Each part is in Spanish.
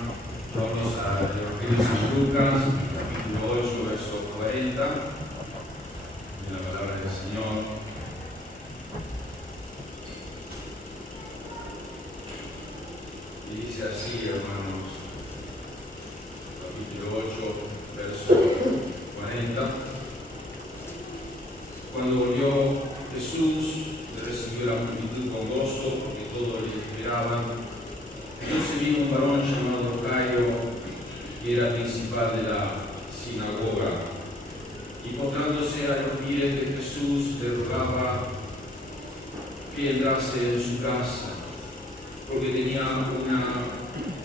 Vamos al Evangelio de San Lucas, capítulo 8, verso 40, en la palabra del Señor. Y dice así, hermanos, capítulo 8, verso 40. Cuando volvió Jesús, le recibió la multitud con gozo, porque todos le esperaban. Entonces vino un varón llamado Jairo, que era principal de la sinagoga, y postrándose a los pies de Jesús, le rogaba que entrase en su casa, porque tenía una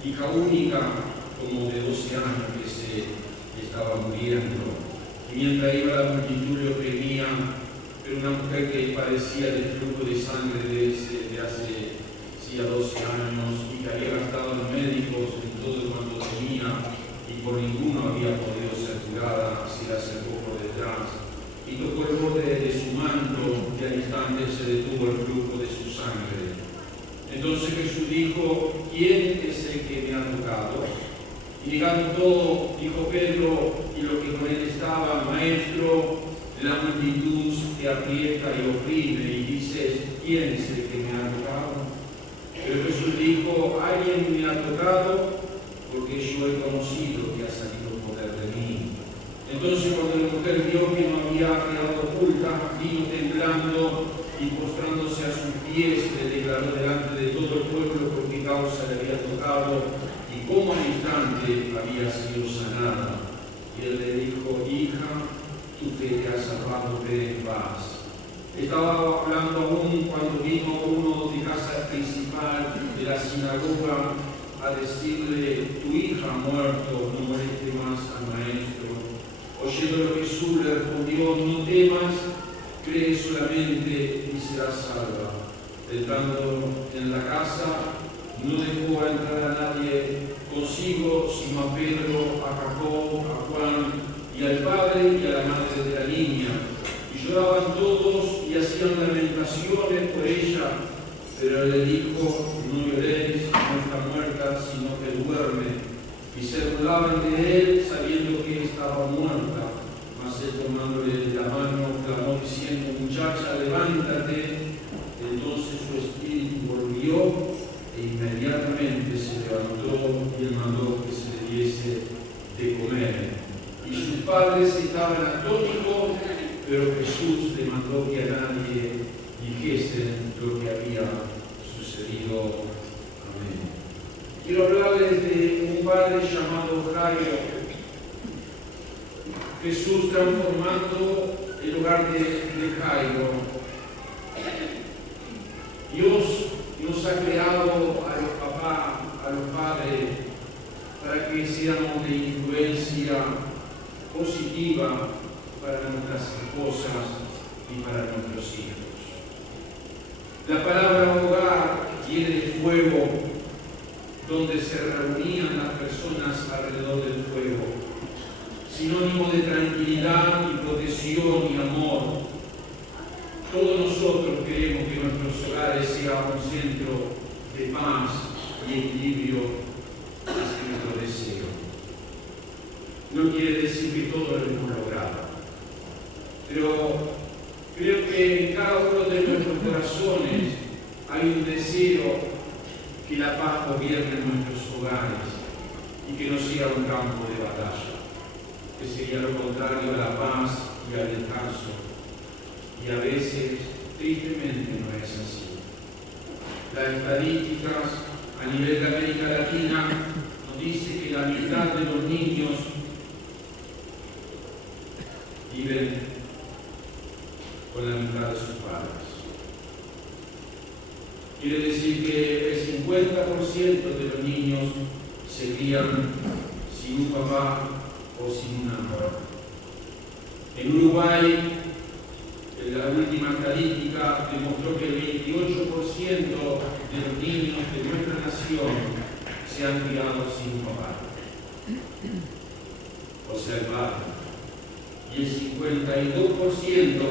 hija única, como de 12 años, que se estaba muriendo. Y mientras iba la multitud le oprimía, pero una mujer que padecía del flujo de sangre de hace 12 años, y que había gastado en médicos en todo cuanto tenía, y por ninguno había podido ser curada, se le acercó por detrás, y tocó el borde de su manto, y al instante se detuvo el flujo de su sangre. Entonces Jesús dijo: ¿Quién es el que me ha tocado? Y llegando todo, dijo Pedro y los que con él estaban: Maestro, la multitud te aprieta y oprime, y dices: ¿Quién es el que me ha tocado? Pero Jesús dijo: alguien me ha tocado, porque yo he conocido que ha salido poder de mí. Entonces cuando la mujer vio que no había quedado oculta, vino temblando y postrándose a sus pies, le declaró delante de todo el pueblo por qué causa le había tocado y cómo al instante había sido sanada. Y él le dijo: hija, tu fe te ha salvado, ve en paz. Estaba hablando aún cuando vino uno de casa principal de la sinagoga a decirle: tu hija ha muerto, no moleste más al maestro. Oyéndolo Jesús le respondió: no temas, cree solamente y serás salva. Entrando en la casa, no dejó entrar a nadie consigo, sino a Pedro, a Jacob, a Juan y al padre y a la madre de la niña. Y lloraban todos y hacían lamentaciones por ella. Pero él le dijo: no lloréis, no está muerta, sino que duerme. Y se burlaban de él, sabiendo que estaba muerta. Mas él, tomándole la mano, clamó diciendo: muchacha, levántate. Entonces su espíritu volvió, e inmediatamente se levantó, y él mandó que se le diese de comer. Y sus padres estaban atónitos, pero Jesús le mandó que a nadie dijese lo que había sucedido. Amén. Quiero hablarles de un padre llamado Jairo. Jesús transformando el hogar de Jairo. Dios nos ha creado a los papás, a los padres, para que seamos de influencia positiva para nuestras esposas y para nuestros hijos. La palabra hogar viene de fuego, donde se reunían las personas alrededor del fuego, sinónimo de tranquilidad y protección y amor. Todos nosotros queremos que nuestros hogares sean un centro de paz y equilibrio, es nuestro deseo. No quiere decir que todo lo hemos logrado, pero creo que en cada uno de nuestros corazones hay un deseo que la paz gobierne en nuestros hogares y que no sea un campo de batalla, que sería lo contrario a la paz y al descanso. Y a veces, tristemente, no es así. Las estadísticas a nivel de América Latina nos dicen que la mitad de los niños viven con la mitad de sus padres. Quiere decir que el 50% de los niños se crían sin un papá o sin una mamá. En Uruguay, la última estadística demostró que el 28% de los niños de nuestra nación se han criado sin un papá, o sea, el padre. Y el 52%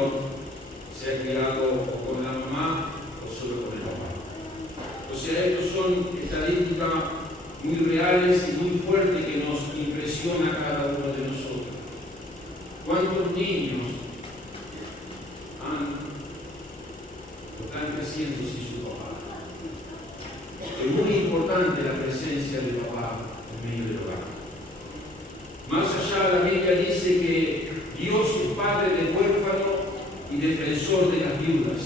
se ha criado o con la mamá o solo con el papá. O sea, estos son estadísticas muy reales y muy fuertes que nos impresiona a cada uno de nosotros. ¿Cuántos niños están creciendo sin su papá? Es muy importante la presencia de papá en medio del hogar. Más allá, la Biblia dice que Dios es padre del huérfano y defensor de las viudas.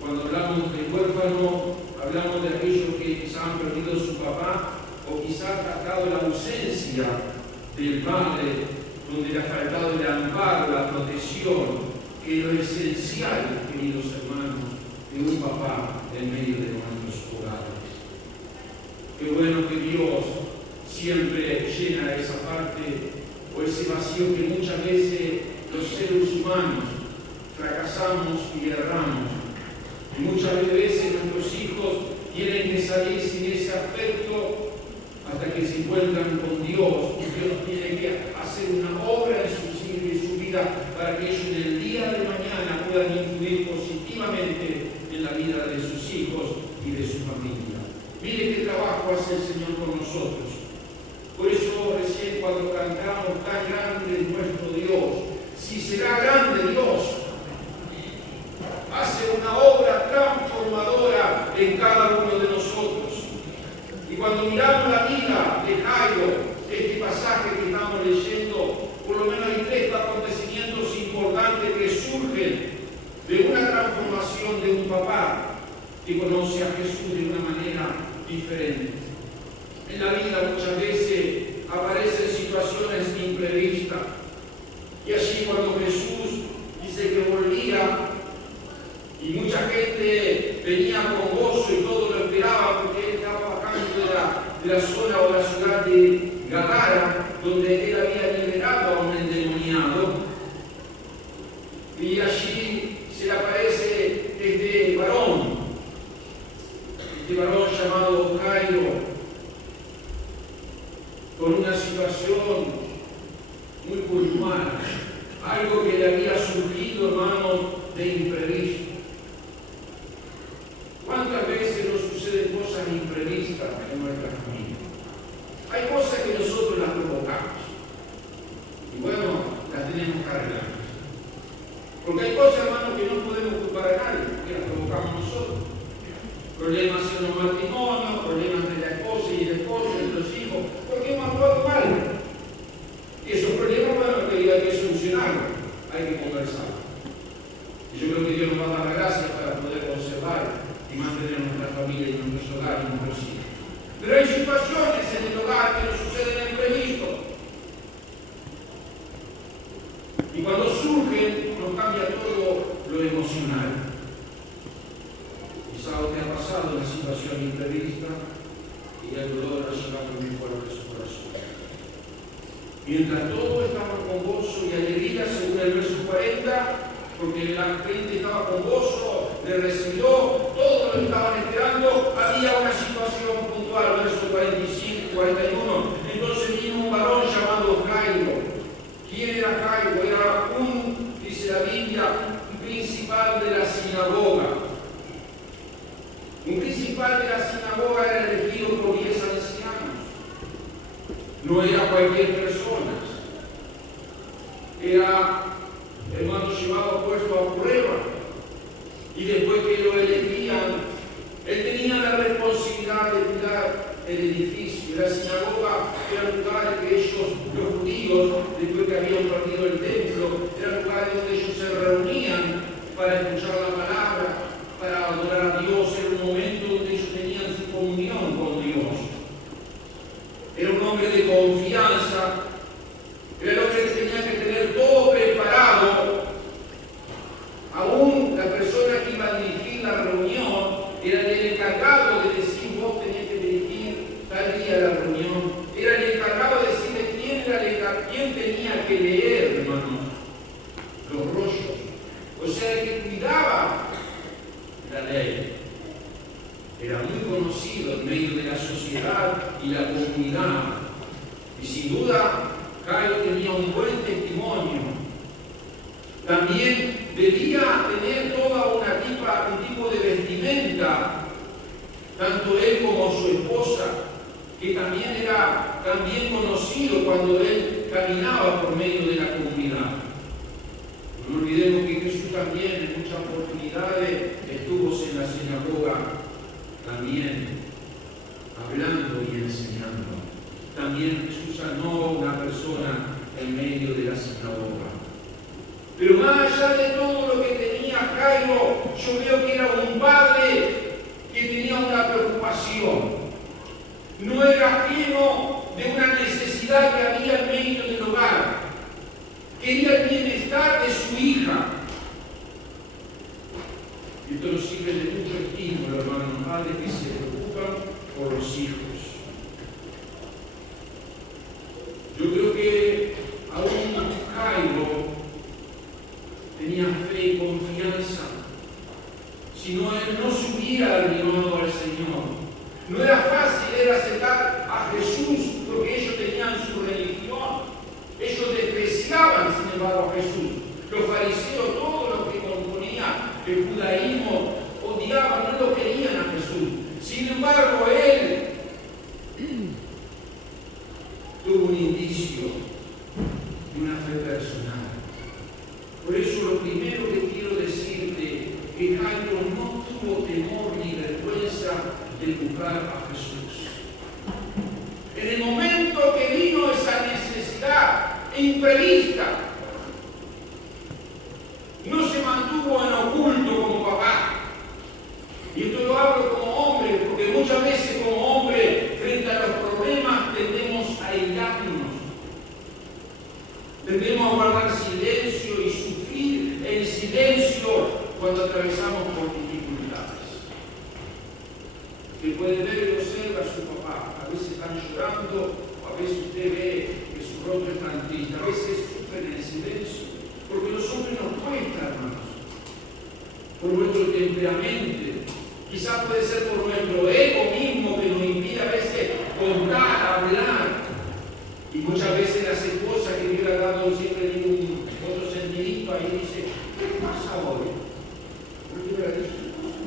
Cuando hablamos del huérfano, hablamos de aquellos que quizás han perdido a su papá o quizás ha dado la ausencia del padre, donde le ha faltado el amparo, la protección, que es lo esencial, queridos hermanos, de un papá en medio de nuestros hogares. Qué bueno que Dios siempre llena esa parte o ese vacío que muchas veces los seres humanos fracasamos y erramos. Y muchas veces nuestros hijos tienen que salir sin ese afecto hasta que se encuentran con Dios. Y Dios tiene que hacer una obra en su vida para que ellos en el día de mañana puedan influir positivamente en la vida de sus hijos y de su familia. Mire qué trabajo hace el Señor con nosotros. Por eso recién cuando cantamos tan grande es nuestro Dios, si será grande Dios, hace una obra transformadora en cada uno de nosotros. Y cuando miramos la vida de Jairo, este pasaje que estamos leyendo, por lo menos hay 3 acontecimientos importantes que surgen de una transformación de un papá que conoce a Jesús de una manera diferente. En la vida muchas veces aparecen situaciones imprevistas. Y allí cuando Jesús dice que volvía y mucha gente venía con gozo y todo lo esperaba porque él estaba bajando de la zona o la ciudad de Gadara, donde él había liberado a un endemoniado. Y allí se le aparece este varón llamado Jairo, con una situación muy puntual, algo que le había surgido, hermano, de imprevisto. ¿Cuántas veces nos suceden cosas imprevistas en nuestra familia? Hay cosas que nosotros las provocamos y bueno, las tenemos que arreglar. Porque hay cosas, hermano, que no podemos culpar a nadie, que las provocamos nosotros. Problemas en los matrimonios, problemas entre la esposa y el esposo, entre los hijos, porque hemos actuado mal. Y esos problemas, bueno, que hay que solucionarlos, hay que conversar. Y yo creo que Dios nos va a dar la gracia para poder conservar y mantener nuestra familia y nuestros hogares y nuestros hijos. Pero hay situaciones en el hogar que nos suceden imprevistos. Y cuando surgen, nos cambia todo lo emocional. Quizá te ha pasado una situación imprevista y el dolor ha llegado muy fuerte a su corazón. Mientras todos estaban con gozo y alegría, según el verso 40, porque la gente estaba con gozo, le recibió, todos lo estaban esperando, había una situación puntual, verso 45, 41. Entonces vino un varón llamado Jairo. ¿Quién era Jairo? Era dice la Biblia, un principal de la sinagoga. Un principal de la sinagoga era elegido por 10 ancianos. No era cualquier persona. Era, hermano, llevado puesto a prueba. Y después que lo elegían, él tenía la responsabilidad de cuidar el edificio. La sinagoga era lugar que ellos, los judíos, después que habían perdido el templo, era lugar donde ellos se reunían para escuchar la palabra, para adorar a Dios. Era un momento donde ellos tenían su comunión con Dios. Era un hombre de confianza, era el hombre que tenía que tener todo preparado. Aún la persona que iba a dirigir la reunión era el encargado de decir: vos tenés que dirigir tal día la reunión. Era el encargado de decirle quién tenía que leer, hermanos, los rollos. O sea, el que cuidaba la ley. Era muy conocido en medio de la sociedad y la comunidad. Y sin duda, Jairo tenía un buen testimonio. También debía tener toda un tipo de vestimenta, tanto él como como su esposa, que también era también conocido cuando él caminaba por medio de la comunidad. No olvidemos que Jesús también en muchas oportunidades estuvo en la sinagoga también hablando y enseñando. También Jesús sanó a una persona en medio de la sinagoga. Pero más allá de todo lo que tenía Jairo, yo veo que era un padre que tenía una preocupación. No era ajeno de una necesidad que había en medio del hogar. Quería el bienestar de su hija. Y esto nos sirve de mucho estímulo, hermanos, padres que se preocupan por los hijos. Yo creo que aún Jairo tenía fe y confianza. Si no, él no se hubiera arribado al Señor. No era fácil aceptar a Jesús porque ellos tenían su religión. Ellos despreciaban, sin embargo, a Jesús. Los fariseos, todos los que componían el judaísmo, odiaban, no lo querían a Jesús. Sin embargo, él tuvo un indicio de una fe personal. Por eso lo primero que quiero decirte es que Jairo no tuvo temor ni vergüenza de buscar a Jesús. En el momento que vino esa necesidad imprevista, no se mantuvo en oculto como papá. Y esto lo hablo como hombre, porque muchas veces como hombre, frente a los problemas, tendemos a aislarnos. Tendemos a guardar silencio y sufrir en silencio cuando atravesamos por dificultades. Que puede ver y observa a su papá. A veces están llorando, a veces usted ve que su rostro es tan triste, a veces sufren en silencio. Porque los hombres nos cuesta, hermanos. Por nuestro temperamento. Quizás puede ser por nuestro ego mismo que nos impide a veces contar, hablar. Y muchas veces las esposas que Dios le ha dado siempre tienen otro sentidito ahí y dice, ¿qué pasa hoy? ¿Por qué me ha dicho su esposa?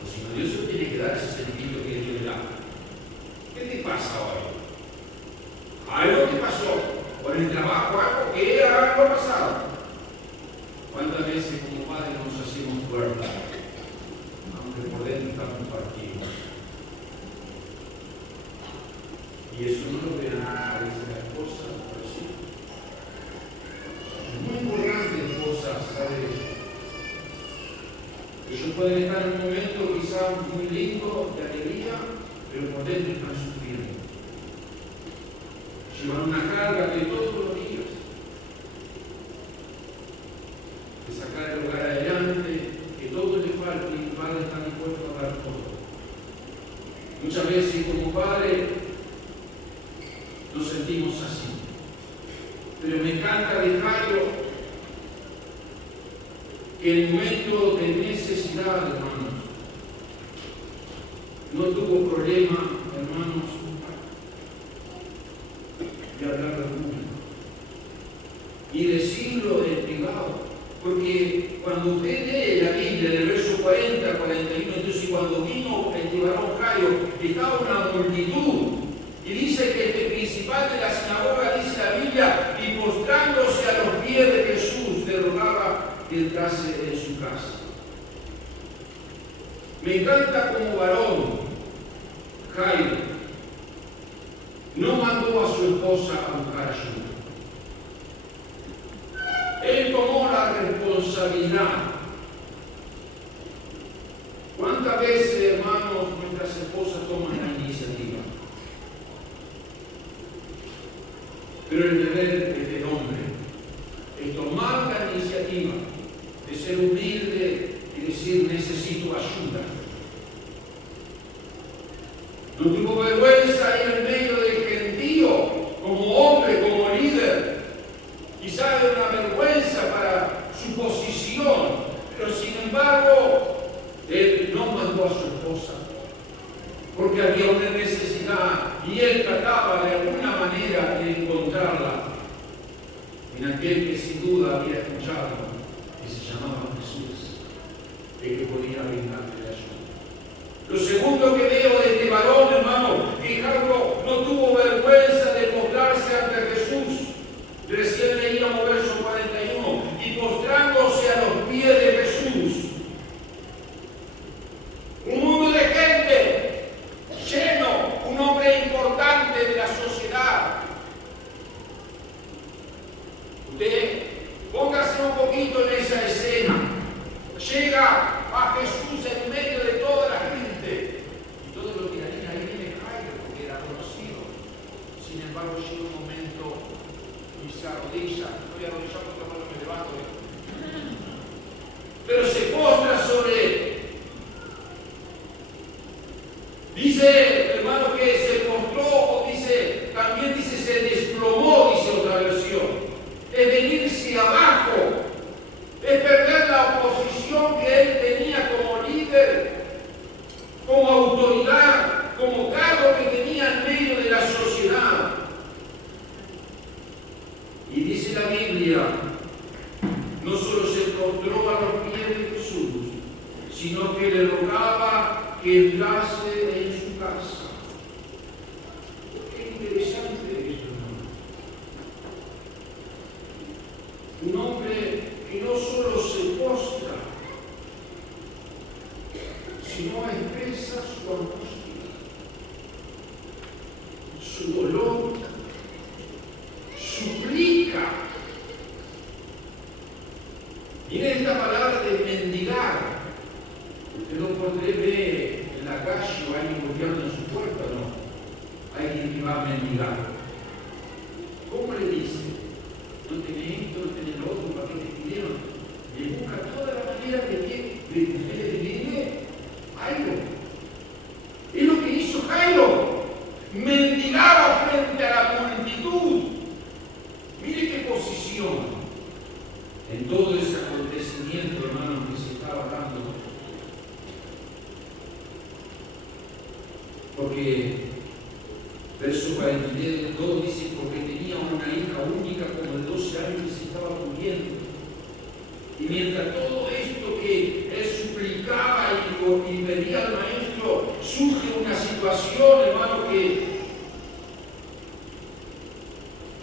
Pues si no, Dios tiene que dar ese sentimiento que Dios le da. ¿Qué te pasa hoy? ¿Algo te pasó? ¿O en el trabajo algo que era algo pasado? ¿Cuántas veces como padres nos hacemos fuertes? Aunque por dentro estamos partidos. Y eso no lo verán a veces la esposa, pero sí. Es muy importante, esposa, saber eso. Ellos pueden estar en un momento quizás muy lindo, de alegría, pero por dentro están sufriendo. Llevan una carga de todos los días. De sacar el hogar adelante, que todo le falta y el padre está dispuesto a dar todo. Muchas veces como padre nos sentimos así. Pero me encanta dejarlo que en el momento de necesidad, hermanos, no tuvo problema, hermanos, de hablar de público y decirlo en privado. Porque cuando usted lee la Biblia, en el verso 40, 41, entonces cuando vino el varón Jairo, estaba una multitud. Y dice que el principal de la sinagoga, dice la Biblia, y postrándose a los pies de Jesús, le rogaba que entrase en su casa. Me encanta como varón, Jairo no mandó a su esposa a buscar ayuda. Él tomó la responsabilidad. ¿Cuántas veces, hermanos, nuestras esposas toman la iniciativa? Pero el deber del hombre es tomar la iniciativa de ser humilde y decir necesito ayuda. No tuvo vergüenza ahí en medio del gentío, como hombre, como líder. Quizás era una vergüenza para su posición, pero sin embargo, él no mandó a su esposa, porque había una necesidad y él trataba de alguna manera de encontrarla en aquel que sin duda había escuchado, que se llamaba Jesús, el que podía brindarle ayuda. Lo segundo que veo de este varón, hermano, que Jairo no tuvo vergüenza de postrarse ante Jesús. Recién leíamos verso 41, y postrándose a los pies de Jesús. Un mundo de gente lleno, un hombre importante de la sociedad. Usted póngase un poquito en esa escena. Llega a Jesús en medio de toda la gente. Y todos lo tirarían, ahí viene Jairo, porque era conocido. Sin embargo, llega un momento y se arrodilla. Estoy arrodillado porque hermano me levanto. Pero se postra sobre él. Dice, hermano, que se postró, o dice, también dice, se desplomó, dice otra versión. Es venirse abajo. Es perder la posición que él tenía como líder, como autoridad, como cargo que tenía en medio de la sociedad. Y dice la Biblia, no solo se postró a los pies de Jesús, sino que le rogaba que entrase en su casa. Qué interesante esto, hermano. Un hombre que no solo se postra, sino expresa su angustia, su dolor, suplica. Miren esta palabra de mendigar. Usted no podré ver en la calle o alguien golpeando en su puerta, no. Alguien que va a mendigar. ¿Cómo le dice? No tenés esto, no tenés lo otro, ¿para qué te pidieron? Le busca toda la manera de que vive Jairo. Es lo que hizo Jairo. Mendigaba frente a la multitud. Mire qué posición. En todo ese acontecimiento, hermano, que se estaba dando. Porque verso 42 dice, porque tenía una hija única como de 12 años que se estaba muriendo. Y mientras todo esto que él suplicaba y pedía al maestro, surge una situación, hermano, que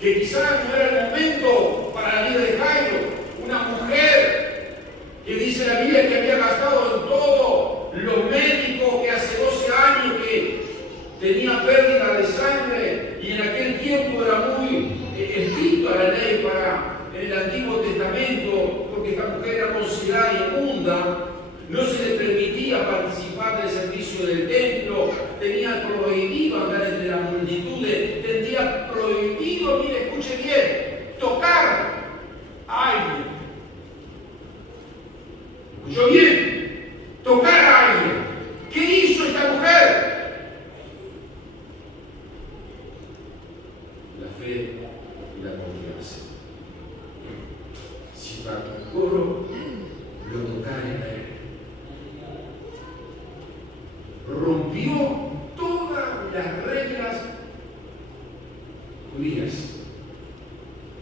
quizás no era el momento para la vida de Jairo. Una mujer que dice la Biblia que había gastado en todo lo médico, que hace 12 años que tenía pérdida de sangre, y en aquel tiempo era muy estricta la ley en el Antiguo Testamento, porque esta mujer era considerada inmunda, no se le permitía participar del servicio del templo, tenía prohibido andar entre las multitudes, tenía prohibido, mire, escuche bien, tocar a alguien. ¿Escuchó bien? Tocar a alguien. ¿Qué hizo esta mujer? La fe y la confianza. Si practicó lo tocaré a él. Rompió todas las reglas judías,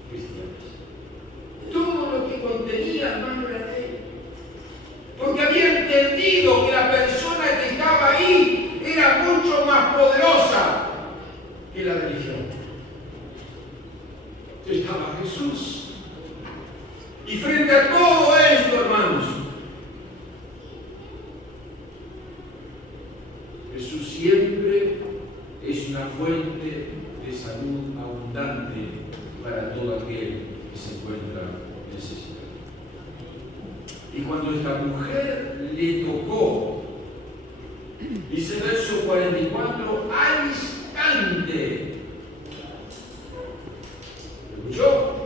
cristianas. Todo lo que contenía, hermano, la ley. Porque había entendido que la persona que estaba ahí era mucho más poderosa que la religión. Estaba Jesús. Y frente a todo esto, hermanos, Jesús siempre es una fuente de salud abundante para todo aquel que se encuentra necesitado. Y cuando esta mujer le tocó, dice el verso 44, al instante, ¿escuchó?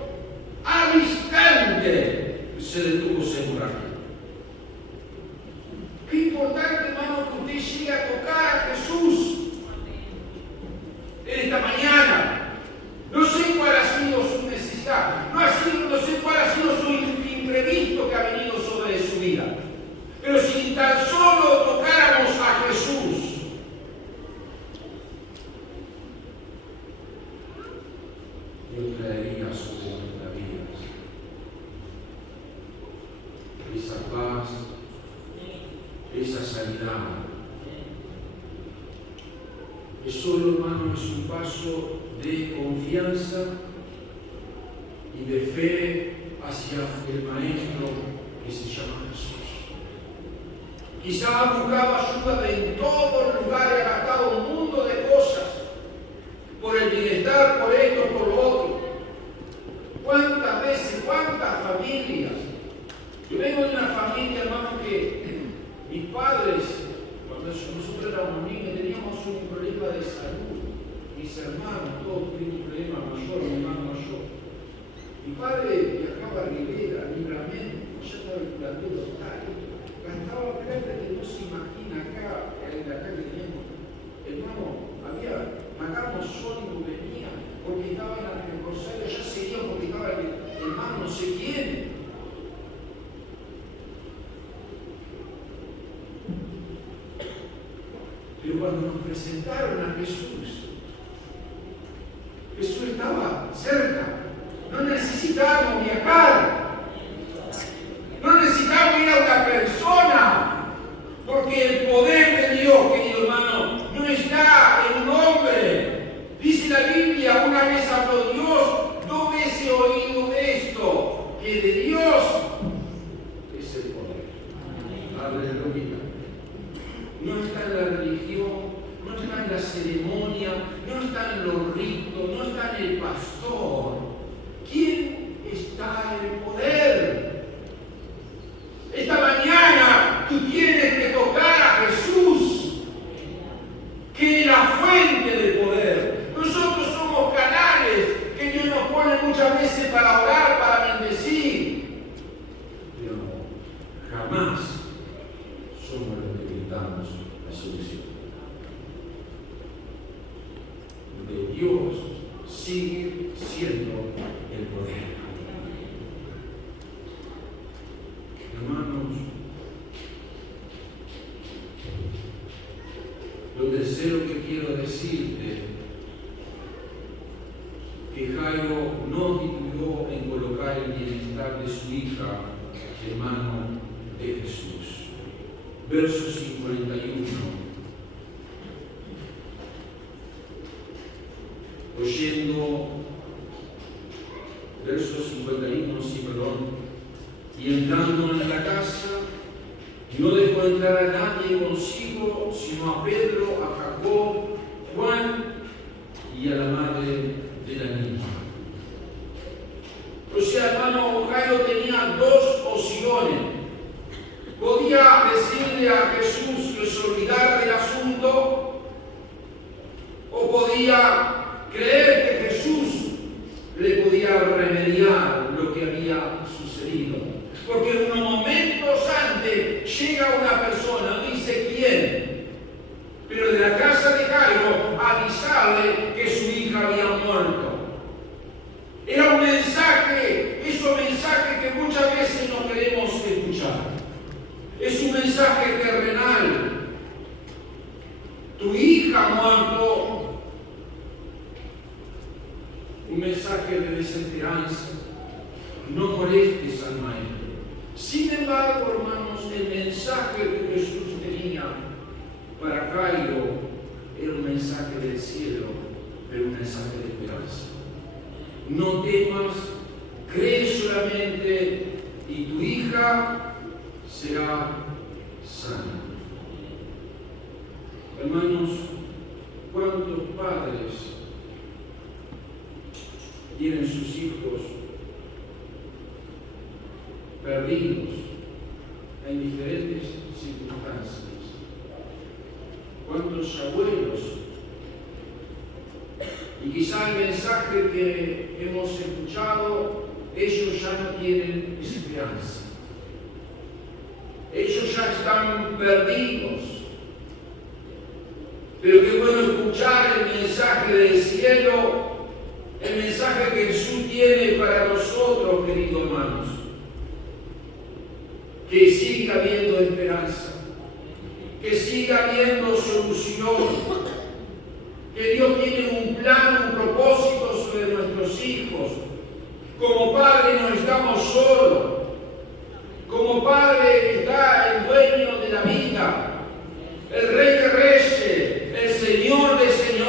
Al instante se detuvo su hemorragia. Qué importante, hermano, que usted llegue a tocar a Jesús en esta mañana. No sé cuál ha sido su necesidad, no sé cuál ha sido su imprevisto que ha venido sobre su vida. Pero si tan solo tocáramos a Jesús, Dios traería sobre nuestras vidas esa paz, esa sanidad, que solo, hermano, es un paso de confianza y de fe hacia el Maestro que se llama Jesús. Quizá ha buscado ayuda en todos los lugares, ha gastado un mundo de cosas por el bienestar, por esto, por lo otro. ¿Cuántas veces, cuántas familias? Yo vengo de una familia, hermano, que mis padres, cuando nosotros éramos niños, teníamos un problema de salud. Mis hermanos, todos tuvimos un problema mayor, mi hermano mayor. Mi padre viajaba a Rivera, Libramento, ya estaba el plantel local. Gastaba plata que no se imagina acá, en la calle teníamos. Hermano, pagamos sólido, venía, porque estaba en el Rosario, ya seguía porque estaba el hermano no sé quién. Pero cuando nos presentaron a Jesús, Jesús estaba cerca. No necesitábamos viajar. No necesitamos ir a una persona. Porque el poder de Dios, querido hermano, no está en un hombre. Dice la Biblia, una vez habló Dios, 2 veces he oído esto, que de Dios es el poder. Aleluya. No está en la religión, no está en la ceremonia, no está en los ritos, no está en el pastor. ¿Quién está en el poder? Esta mañana tú tienes que tocar a Jesús, que es la fuente del poder. Nosotros somos canales que Dios nos pone muchas veces para orar, para bendecir, pero jamás somos los que brindamos la solución. De Dios sigue siendo el poder. Hermanos, lo tercero que quiero decirte, que Jairo no tituló en colocar el bienestar de su hija en manos de Jesús. Verso 51. Oyendo, verso 51, sí, perdón. Y entrando en la casa, no dejó entrar a nadie consigo, sino a Pedro, a Jacob, Juan y a la madre de la niña. O sea, hermano, Jairo tenía 2 opciones. Podía decirle a Jesús que se olvidara del asunto, o podía creer que Jesús le podía remediar lo que había sucedido. Porque unos momentos antes llega una persona, no dice quién, pero de la casa de Jairo avisarle que su hija había muerto. Era un mensaje, esos mensajes que muchas veces no queremos escuchar. Es un mensaje terrenal. Tu hija ha muerto. Un mensaje de desesperanza. No molestes al maestro. Sin embargo, hermanos, el mensaje que Jesús tenía para Jairo era un mensaje del cielo, pero un mensaje de esperanza. No temas, cree solamente y tu hija será sana. Hermanos, ¿cuántos padres tienen sus hijos perdidos en diferentes circunstancias? ¿Cuántos abuelos? Y quizá el mensaje que hemos escuchado, ellos ya no tienen esperanza. Ellos ya están perdidos. Pero qué bueno escuchar el mensaje del cielo, el mensaje que Jesús tiene para nosotros, queridos hermanos. Que siga habiendo esperanza, que siga habiendo solución, que Dios tiene un plan, un propósito sobre nuestros hijos. Como padre no estamos solos, como padre está el dueño de la vida, el Rey de Reyes, el Señor de Señores.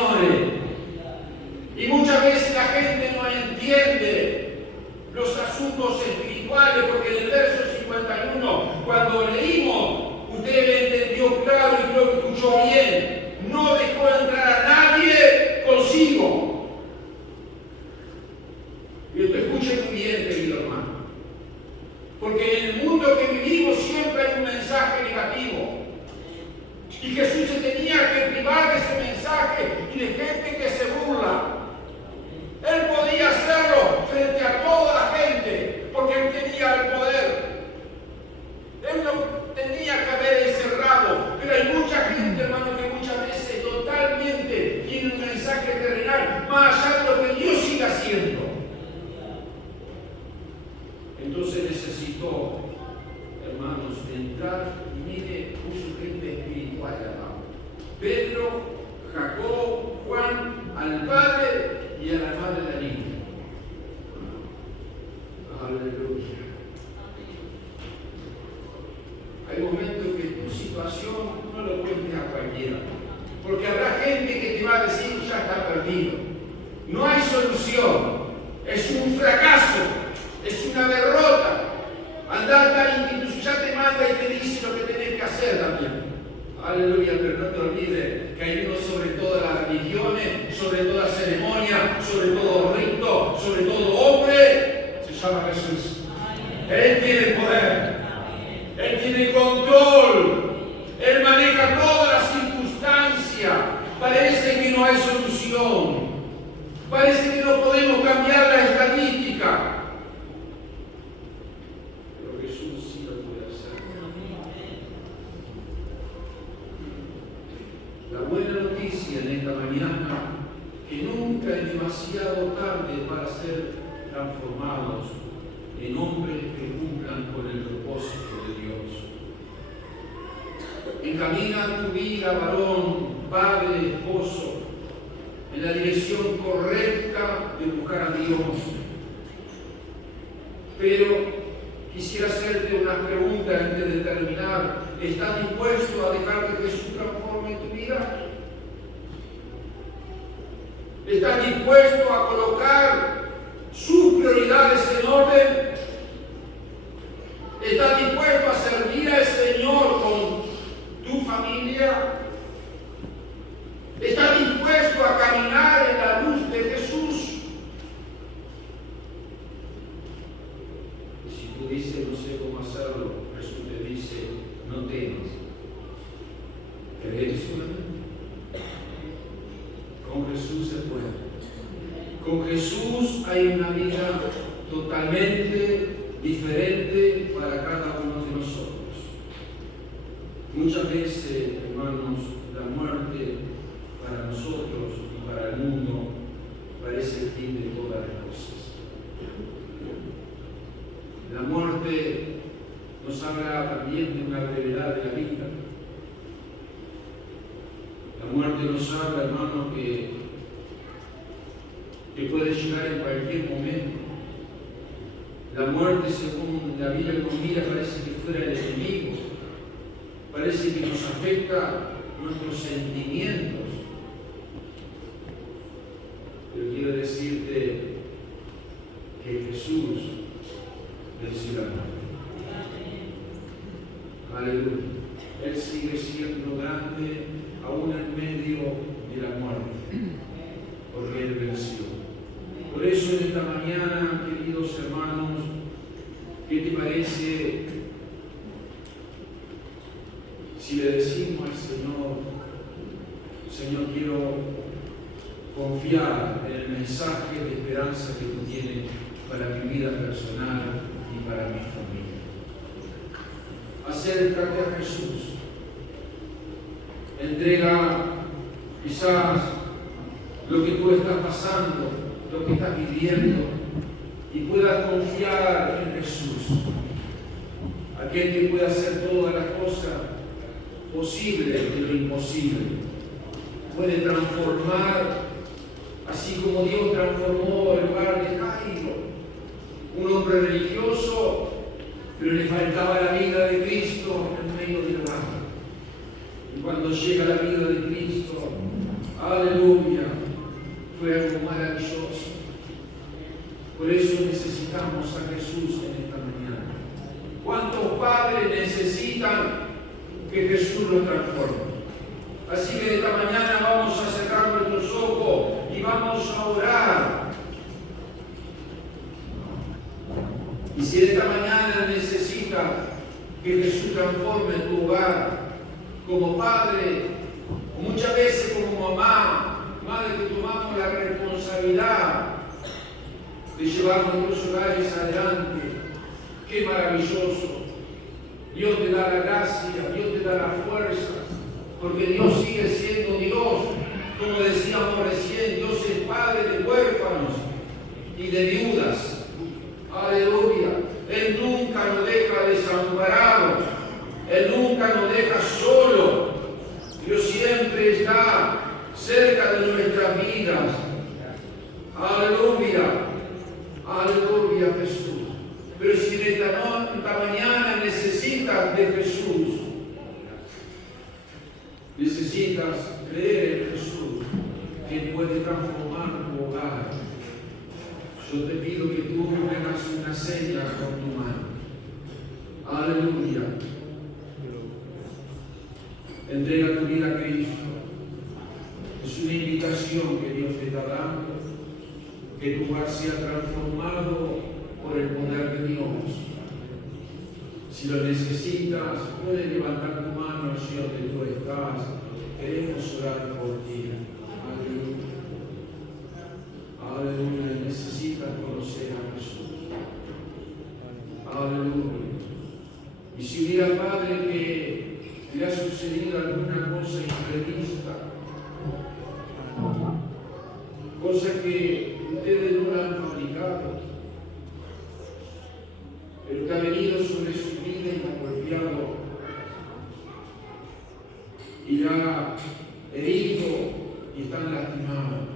tradiciones, sobre toda ceremonia, sobre todo rito, sobre todo hombre, se llama Jesús. Él tiene el poder, Él tiene el control, Él maneja todas las circunstancias. Parece que no hay solución, parece que no podemos cambiar la estadística. La buena noticia en esta mañana, que nunca es demasiado tarde para ser transformados en hombres que cumplan con el propósito de Dios. Encamina tu vida, varón, padre, esposo, en la dirección correcta de buscar a Dios. Pero quisiera hacerte una pregunta antes de terminar. ¿Estás dispuesto a dejar que Jesús transforme tu vida? ¿Estás dispuesto a colocar sus prioridades en orden? ¿Estás dispuesto a servir al Señor con tu familia? ¿Estás dispuesto a caminar en la luz de Jesús? Y si tú dices, no sé cómo hacerlo, Jesús te dice, no temas. ¿Crees solamente? Con Jesús se puede. Con Jesús hay una vida totalmente diferente para cada uno de nosotros. Muchas veces, hermanos, la muerte para nosotros y para el mundo parece el fin de todas las cosas. La muerte nos habla también de una brevedad de la vida. La muerte nos habla, hermano, que puede llegar en cualquier momento. La muerte, según la Biblia nos mira, parece que fuera el enemigo. Parece que nos afecta nuestros sentimientos. Pero quiero decirte que Jesús venció la muerte. Aleluya. Él sigue siendo grande aún en medio de la muerte, porque Él venció. Por eso en esta mañana, queridos hermanos, ¿qué te parece si le decimos al Señor, Señor, quiero confiar en el mensaje de esperanza que tú tienes para mi vida personal y para mi familia? Acércate a Jesús. Entrega quizás lo que tú estás pasando, lo que estás viviendo, y puedas confiar en Jesús, aquel que puede hacer todas las cosas posibles de lo imposible. Puede transformar, así como Dios transformó el hogar de Jairo, un hombre religioso, pero le faltaba la vida de Cristo en medio del hogar. Y cuando llega la vida de Cristo, aleluya, fue algo maravilloso. Por eso necesitamos a Jesús en esta mañana. ¿Cuántos padres necesitan que Jesús los transforme? Así que esta mañana vamos a cerrar nuestros ojos y vamos a orar. Y si esta mañana necesitas que Jesús transforme tu hogar, como padre, o muchas veces como mamá, madre, que tomamos la responsabilidad de llevar nuestros hogares adelante, qué maravilloso. Dios te da la gracia, Dios te da la fuerza, porque Dios sigue siendo Dios. Como decíamos recién, Dios es Padre de huérfanos y de viudas. Aleluya. Él nunca nos deja desamparados. Él nunca nos deja solo. Dios siempre está cerca de nuestras vidas. Aleluya. Aleluya, Jesús. Pero si en esta mañana necesitas de Jesús, necesitas creer en Jesús, que puede transformar tu hogar, yo te pido que tú me hagas una seña con tu mano. Aleluya. Entrega tu vida a Cristo. Es una invitación liberación que Dios te está dando, que tu hogar sea transformado por el poder de Dios. Si lo necesitas, puedes levantar tu mano allí donde tú estás. Queremos orar por ti. Aleluya. Aleluya. Necesitas conocer a Jesús. Aleluya. Y si hubiera, Padre, que le ha sucedido alguna cosa imprevista, cosa que ustedes no la han fabricado, pero que ha venido sobre su vida y la ha golpeado y la ha herido y están lastimados.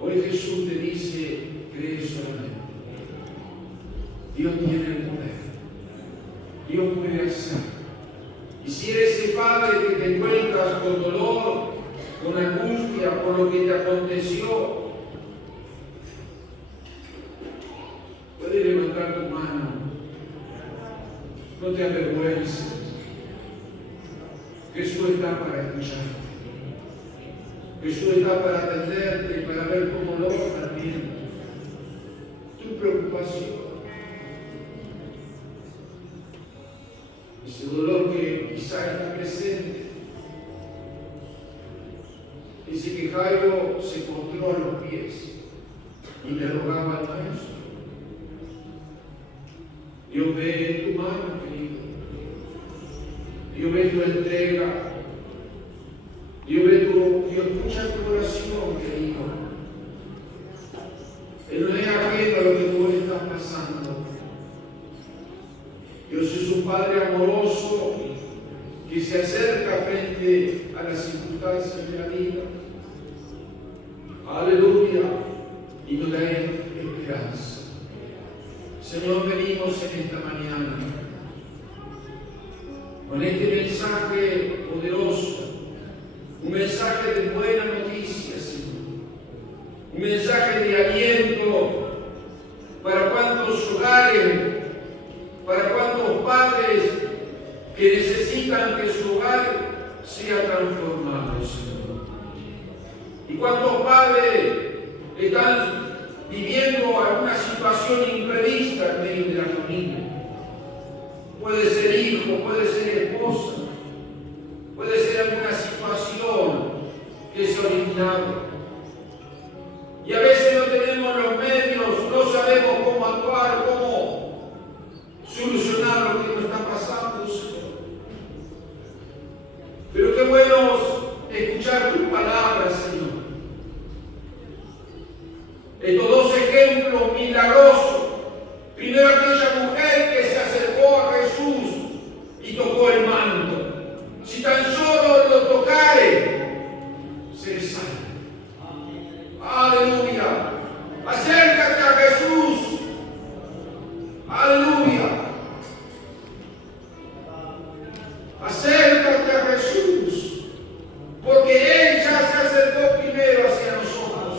Hoy Jesús te dice, cree solamente. Dios tiene el poder. Dios puede hacer. Y si eres ese padre que te encuentras con dolor, con angustia, por lo que te aconteció, puedes levantar tu mano. No te avergüences. Jesús está para escucharte. Jesús está para atenderte, para ver cómo lo estás viendo. Tu preocupación. Ese dolor que quizá está presente. Dice que Jairo se postró a los pies y le rogaba al maestro. Dios ve tu mano, querido. Dios ve tu entrega. Dios escucha tu oración, querido. Él no es ajeno a lo que tú estás pasando. Dios es un Padre amoroso que se acerca frente a las circunstancias de la vida. Aleluya. Y nos da esperanza. Señor, venimos en esta mañana con este mensaje poderoso, un mensaje de buena noticia, Señor, un mensaje de aliento para cuantos hogares, para cuantos padres que necesitan que su hogar sea transformado, Señor. Y cuántos padres están viviendo alguna situación imprevista en medio de la familia. Puede ser hijo, puede ser esposa, puede ser alguna situación que se ha originado. Y a veces no tenemos los medios, no sabemos cómo actuar, cómo solucionar lo que nos está pasando, Señor. Pero qué bueno escuchar tus palabras, Señor. Estos dos ejemplos milagrosos. Primero, aquella mujer que se acercó a Jesús y tocó el manto. Si tan solo lo tocare, seré salvo. Aleluya. Acércate a Jesús. Aleluya. Acércate a Jesús. Porque Él ya se acercó primero hacia nosotros.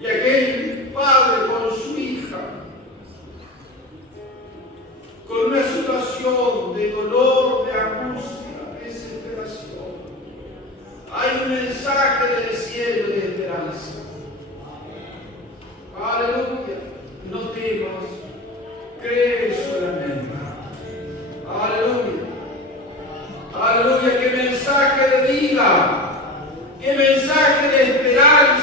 Y aquel padre con su hija, con una situación de dolor, de angustia, de desesperación, hay un mensaje del cielo de esperanza. Aleluya. No temas, cree solamente. Aleluya. Aleluya. Qué mensaje de vida, qué mensaje de esperanza.